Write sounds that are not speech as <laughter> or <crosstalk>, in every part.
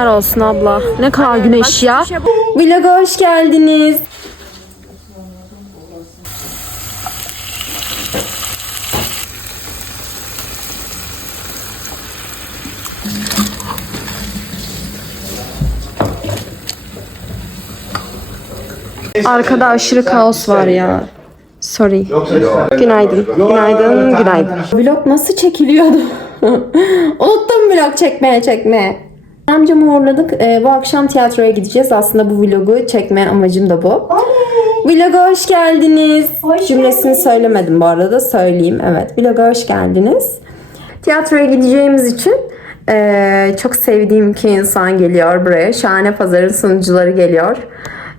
Yazıklar olsun abla. Ne kadar güneş ya. Vloga hoş geldiniz. Arkada aşırı kaos var ya. Sorry. Günaydın. Günaydın. Günaydın. Vlog nasıl çekiliyordu? <laughs> Unuttum vlog çekmeye çekmeye. Amcamı uğurladık. Ee, bu akşam tiyatroya gideceğiz. Aslında bu vlogu çekme amacım da bu. Vloga hoş geldiniz. Cümlesini söylemedim bu arada. Söyleyeyim. Evet. Vloga hoş geldiniz. Tiyatroya gideceğimiz için eee, çok sevdiğim iki insan geliyor buraya. Şahane Pazar'ın sunucuları geliyor.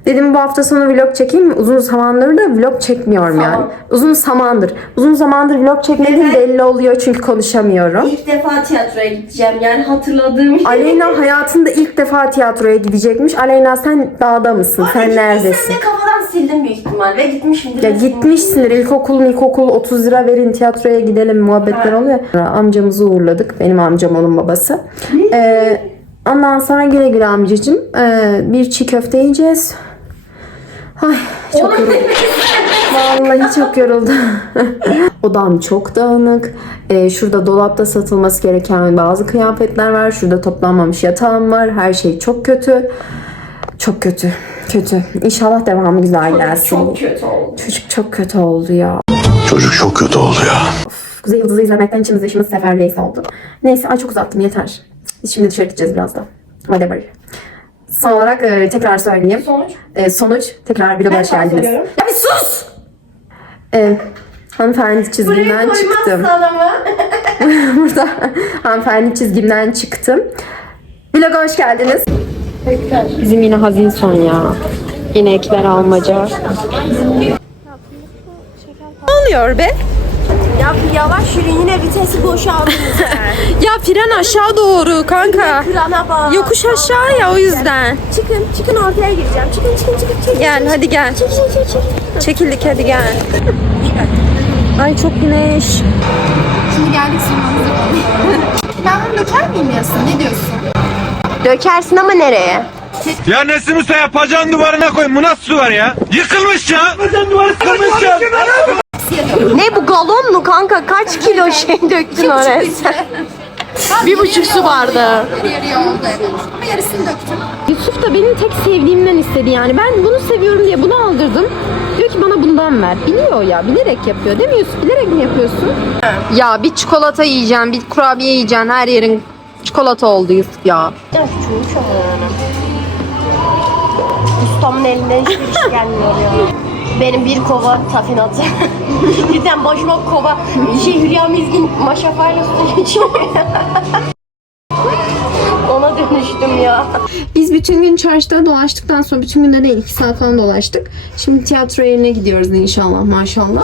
Dedim bu hafta sonu vlog çekeyim mi? Uzun zamandır da vlog çekmiyorum yani. Uzun zamandır. Uzun zamandır vlog çekmediğim belli oluyor çünkü konuşamıyorum. İlk defa tiyatroya gideceğim. Yani hatırladığım <laughs> Aleyna <laughs> hayatında ilk defa tiyatroya gidecekmiş. Aleyna sen dağda mısın? Sen neredesin? de kafadan sildim büyük ihtimal ve gitmişimdir. Ya gitmişsindir ilkokul ilkokul 30 lira verin tiyatroya gidelim muhabbetler oluyor. Amcamızı uğurladık. Benim amcam onun babası. Ee, ondan sonra güle güle amcacığım. Ee, bir çiğ köfte yiyeceğiz. Ay çok yoruldum. Vallahi çok yoruldum. <laughs> Odam çok dağınık. Ee, şurada dolapta satılması gereken bazı kıyafetler var. Şurada toplanmamış yatağım var. Her şey çok kötü. Çok kötü. Kötü. İnşallah devamı güzel gelsin. Çok kötü oldu. Çocuk çok kötü oldu ya. Çocuk çok kötü oldu ya. Kuzey Yıldız'ı izlemekten içimiz dışımız seferdeyiz oldu. Neyse ay çok uzattım yeter. Şimdi dışarı gideceğiz birazdan. Whatever. Son olarak e, tekrar söyleyeyim. Sonuç? E, sonuç tekrar bir hoş geldiniz. soruyorum. Ya bir sus! E, hanımefendi çizgimden çıktım. <laughs> Burada hanımefendi çizgimden çıktım. Vlog'a hoş geldiniz. Bizim yine hazin son ya. Yine ekler almaca. Ne oluyor be? Ya bir yavaş yürü yine vitesi boşaldınız. <laughs> Ya fren aşağı doğru kanka. Bak. Yokuş aşağı ya o yüzden. Çıkın çıkın ortaya gireceğim. Çıkın çıkın çıkın. çıkın. Gel hadi gel. Çek çek çek çek. Çekildik hadi gel. <laughs> Ay çok güneş. Şimdi geldik suyumuzda. <laughs> ben bunu döker miyim diyorsun? Ne diyorsun? Dökersin ama nereye? Ya Nesim Usta yapacağın duvarına koy. Bu nasıl duvar ya? Yıkılmış ya. Yapacağın duvarı yıkılmış ya. <laughs> Ne bu galon mu kanka? Kaç kilo şey döktün oraya sen? Bir buçuk su bardağı. Yarı yarıya oldu evet. Ama yarısını döktüm. Yusuf da benim tek sevdiğimden istedi yani. Ben bunu seviyorum diye bunu aldırdım. Diyor ki bana bundan ver. Biliyor ya. Bilerek yapıyor. Değil mi Yusuf? Bilerek mi yapıyorsun? Ya bir çikolata yiyeceğim. Bir kurabiye yiyeceğim. Her yerin çikolata oldu Yusuf ya. Ama yani. Ustamın elinden hiçbir iş gelmiyor ya. Benim bir kova tafinatı. <laughs> Cidden başıma kova. Şey Hülya Mizgin maşafayla su geçiyor. <laughs> Ona dönüştüm ya. Biz bütün gün çarşıda dolaştıktan sonra bütün günde değil 2 saat falan dolaştık. Şimdi tiyatro yerine gidiyoruz inşallah maşallah.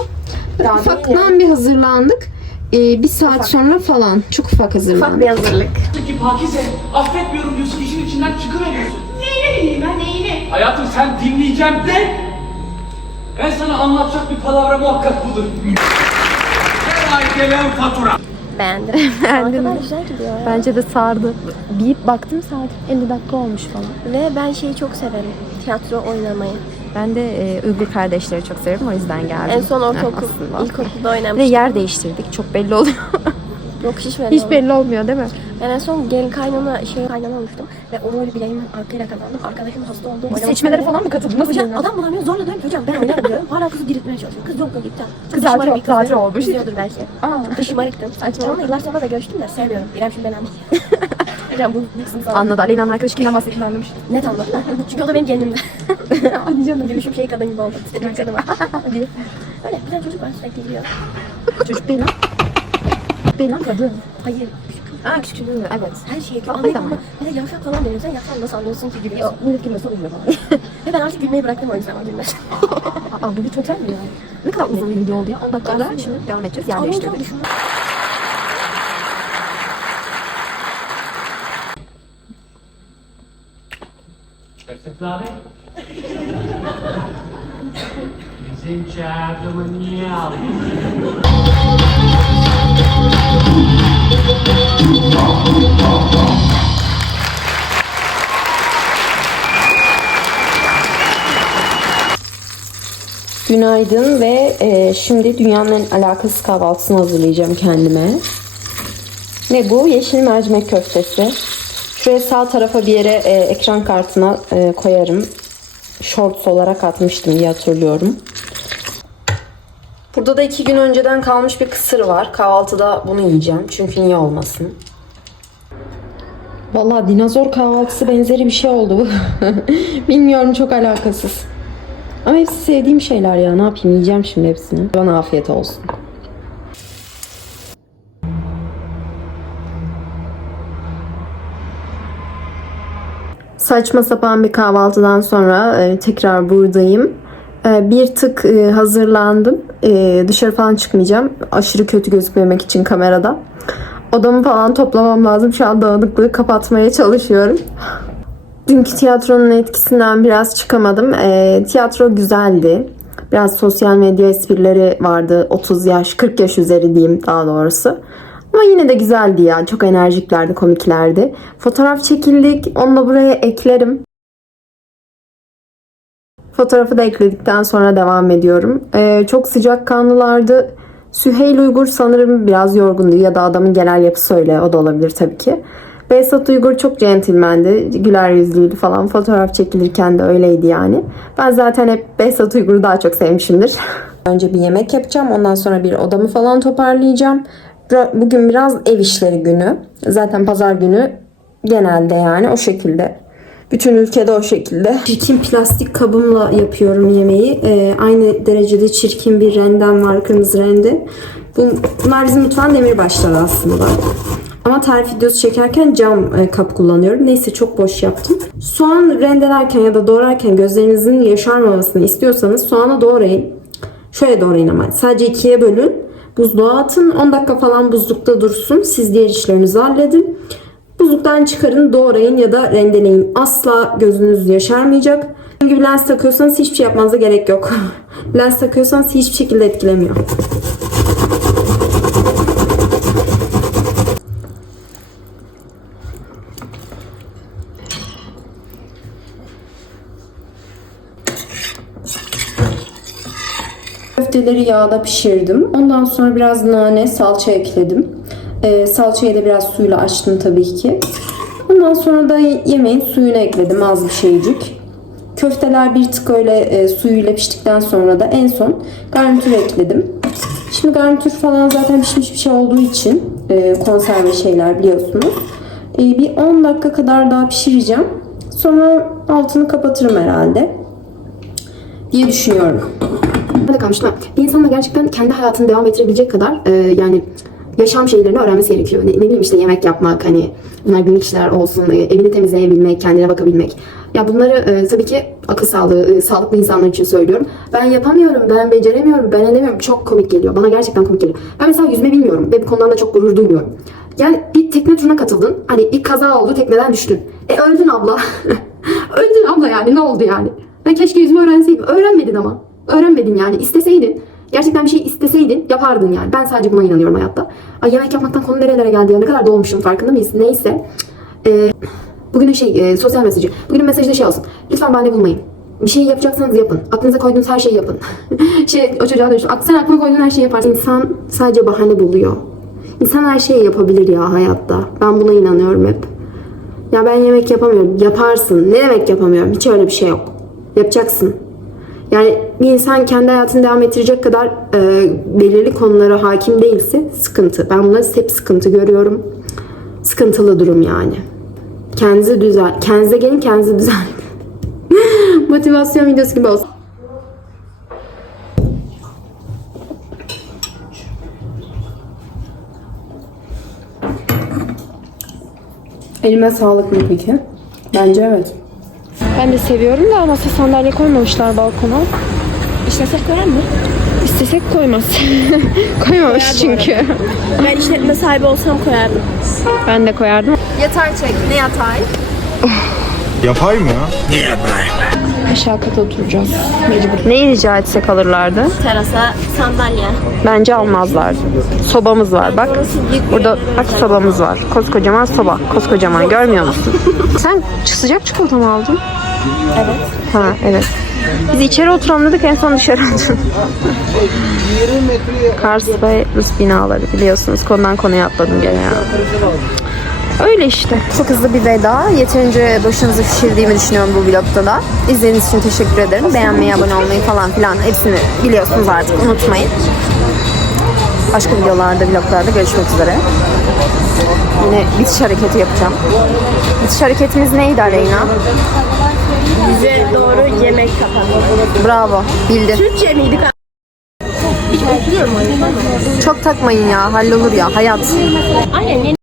Ufaktan bir hazırlandık. Ee, bir saat sonra falan çok ufak hazırlandık. Bir hazırlık. Peki Pakize affetmiyorum diyorsun işin içinden çıkıveriyorsun. Neyini dinleyeyim ben neyini? Hayatım sen dinleyeceğim de. Ben sana anlatacak bir palavra muhakkak budur. Her ay gelen fatura. Beğendim. <laughs> Arkadan güzel gidiyor ya. Bence de sardı. Bir baktım saat 50 dakika olmuş falan. Ve ben şeyi çok severim. Tiyatro oynamayı. Ben de e, Uygur kardeşleri çok severim o yüzden geldim. En son ortaokul, ilkokulda oynamıştım. yer değiştirdik. Çok belli oluyor. <laughs> Yok hiç belli Hiç olmadı. belli olmuyor değil mi? Ben en son gelin kaynana şey kaynana olmuştum ve onu öyle bileğimin arkayla kazandım. Arkadaşım hasta oldu. oynamak Seçmelere falan mı katıldın? Nasıl Hocam adam bulamıyor zorla diyorum ki hocam ben oynarım diyorum. <laughs> Hala kızı diriltmeye çalışıyor. Kız yok yok iptal. Kız zaten- kızdı. zaten olmuş. İzliyordur belki. Aa. Şımarıktım. Sonra yıllar sonra da görüştüm de sevmiyorum. İrem şimdi ben anlayayım. <laughs> hocam bu kızın sana. Anladı. Aleyna'nın arkadaşı kimden bahsettiğini anlamış. Net anladı. <laughs> Çünkü o da benim gelinimdi. Hadi canım. Gülüşüm şey kadın gibi oldu. İstediğim kadın var. Öyle bir tane çocuk var sürekli gülüyor. Çocuk değil lan. Lan kadın. Hayır. Küçük kız. Aa küçük çocuğun Evet. Her şeyi Aa, anlayıp tamam. ama bir de yavşak falan deniyor. Sen yavşak nasıl anlıyorsun ki gülüyorsun? Millet gülmüyorsa oluyor falan. <laughs> Ve ben artık gülmeyi bıraktım o yüzden o gülmez. <laughs> Aa bu bir totem mi ya? Ne kadar uzun bir video oldu ya? 10 dakika oldu. Şimdi devam edeceğiz. Yer değiştirdik. Esnafları. Bizim çağırdığımı niye aldın? Günaydın ve e, şimdi dünyanın en alakasız kahvaltısını hazırlayacağım kendime. Ne bu? Yeşil mercimek köftesi. Şuraya sağ tarafa bir yere e, ekran kartına e, koyarım. Shorts olarak atmıştım diye hatırlıyorum. Burada da iki gün önceden kalmış bir kısır var. Kahvaltıda bunu yiyeceğim. Çünkü niye olmasın? Vallahi dinozor kahvaltısı benzeri bir şey oldu bu. <laughs> Bilmiyorum çok alakasız. Ama hepsi sevdiğim şeyler ya. Ne yapayım yiyeceğim şimdi hepsini. Bana afiyet olsun. Saçma sapan bir kahvaltıdan sonra e, tekrar buradayım. E, bir tık e, hazırlandım. Dışarı falan çıkmayacağım. Aşırı kötü gözükmemek için kamerada. Odamı falan toplamam lazım. Şu an dağınıklığı kapatmaya çalışıyorum. Dünkü tiyatronun etkisinden biraz çıkamadım. E, tiyatro güzeldi. Biraz sosyal medya esprileri vardı. 30 yaş, 40 yaş üzeri diyeyim daha doğrusu. Ama yine de güzeldi ya. Çok enerjiklerdi, komiklerdi. Fotoğraf çekildik. Onu da buraya eklerim. Fotoğrafı da ekledikten sonra devam ediyorum. Ee, çok sıcakkanlılardı. Süheyl Uygur sanırım biraz yorgundu ya da adamın genel yapısı öyle. O da olabilir tabii ki. Behzat Uygur çok centilmendi. Güler yüzlüydü falan. Fotoğraf çekilirken de öyleydi yani. Ben zaten hep Behzat Uygur'u daha çok sevmişimdir. <laughs> Önce bir yemek yapacağım. Ondan sonra bir odamı falan toparlayacağım. Bugün biraz ev işleri günü. Zaten pazar günü genelde yani o şekilde. Bütün ülkede o şekilde. Çirkin plastik kabımla yapıyorum yemeği. Ee, aynı derecede çirkin bir rendem var. Kırmızı rende. Bu- Bunlar bizim mutfağın demirbaşları aslında. Ama tarif videosu çekerken cam e, kap kullanıyorum. Neyse çok boş yaptım. Soğan rendelerken ya da doğrarken gözlerinizin yaşarmamasını istiyorsanız soğanı doğrayın. Şöyle doğrayın ama sadece ikiye bölün. Buzluğa atın. 10 dakika falan buzlukta dursun. Siz diğer işlerinizi halledin. Buzluktan çıkarın, doğrayın ya da rendeleyin. Asla gözünüz yaşarmayacak. Bunun gibi lens takıyorsanız hiçbir şey yapmanıza gerek yok. <laughs> lens takıyorsanız hiçbir şekilde etkilemiyor. Köfteleri yağda pişirdim. Ondan sonra biraz nane, salça ekledim. Ee, salçayı da biraz suyla açtım tabii ki. Ondan sonra da yemeğin suyunu ekledim az bir şeycik. Köfteler bir tık öyle e, suyuyla piştikten sonra da en son garnitür ekledim. Şimdi garnitür falan zaten pişmiş bir şey olduğu için e, konserve şeyler biliyorsunuz. E, bir 10 dakika kadar daha pişireceğim. Sonra altını kapatırım herhalde diye düşünüyorum. Nerede kalmıştım? Bir insanla gerçekten kendi hayatını devam ettirebilecek kadar e, yani yaşam şeylerini öğrenmesi gerekiyor. Ne, ne bileyim işte yemek yapmak hani bunlar günlük işler olsun, e, evini temizleyebilmek, kendine bakabilmek. Ya bunları e, tabii ki akıl sağlığı, e, sağlıklı insanlar için söylüyorum. Ben yapamıyorum, ben beceremiyorum, ben edemiyorum. Çok komik geliyor. Bana gerçekten komik geliyor. Ben mesela yüzme bilmiyorum ve bu konudan da çok gurur duymuyorum. Yani bir tekne turuna katıldın. Hani bir kaza oldu, tekneden düştün. E öldün abla. <laughs> öldün abla yani ne oldu yani? Ben keşke yüzme öğrenseydim. Öğrenmedin ama. Öğrenmedin yani. İsteseydin. Gerçekten bir şey isteseydin yapardın yani. Ben sadece buna inanıyorum hayatta. Ay yemek yapmaktan konu nerelere geldi ya. Ne kadar dolmuşum farkında mıyız? Neyse. Ee, bugünün şey e, sosyal mesajı. Bugünün mesajı da şey olsun. Lütfen bahane bulmayın. Bir şey yapacaksanız yapın. Aklınıza koyduğunuz her şeyi yapın. <laughs> şey o çocuğa dönüştüm. Sen aklına koyduğun her şeyi yaparsın. İnsan sadece bahane buluyor. İnsan her şeyi yapabilir ya hayatta. Ben buna inanıyorum hep. Ya ben yemek yapamıyorum. Yaparsın. Ne demek yapamıyorum? Hiç öyle bir şey yok. Yapacaksın. Yani bir insan kendi hayatını devam ettirecek kadar e, belirli konulara hakim değilse sıkıntı. Ben bunları hep sıkıntı görüyorum. Sıkıntılı durum yani. Kendinizi düzel, kendinize gelin, kendinizi düzel. <laughs> Motivasyon videosu gibi olsun. Elime sağlık mı peki? Bence evet. Ben de seviyorum da masa sandalye koymamışlar balkona. İşlesek koyar mı? İstesek koymaz. <laughs> Koymamış çünkü. Ben işletme sahibi olsam koyardım. Ben de koyardım. Yatay çek. Ne yatay? Yapay mı? Aşağı kata oturacağız. Mecbur. Neyi rica etsek alırlardı? Terasa sandalye. Bence almazlardı. Sobamız var bak. Burada bak sobamız var. Koskocaman soba. Koskocaman görmüyor musun? <laughs> Sen sıcak çikolata mı aldın? Evet. Ha evet. Biz içeri oturalım dedik en son dışarı oturduk. Kars ve Rus binaları biliyorsunuz. Konudan konuya atladım gene ya. Öyle işte. Çok hızlı bir veda. Yeterince başınızı şişirdiğimi düşünüyorum bu vlogda da. İzlediğiniz için teşekkür ederim. Beğenmeyi, abone olmayı falan filan hepsini biliyorsunuz artık. Unutmayın. Başka videolarda, vloglarda görüşmek üzere. Yine bitiş hareketi yapacağım. Bitiş hareketimiz neydi Aleyna? Bize doğru yemek kapandı. Bravo. Bildin. Türkçe miydi? Çok takmayın ya. Hallolur ya. Hayat. Aynen yeni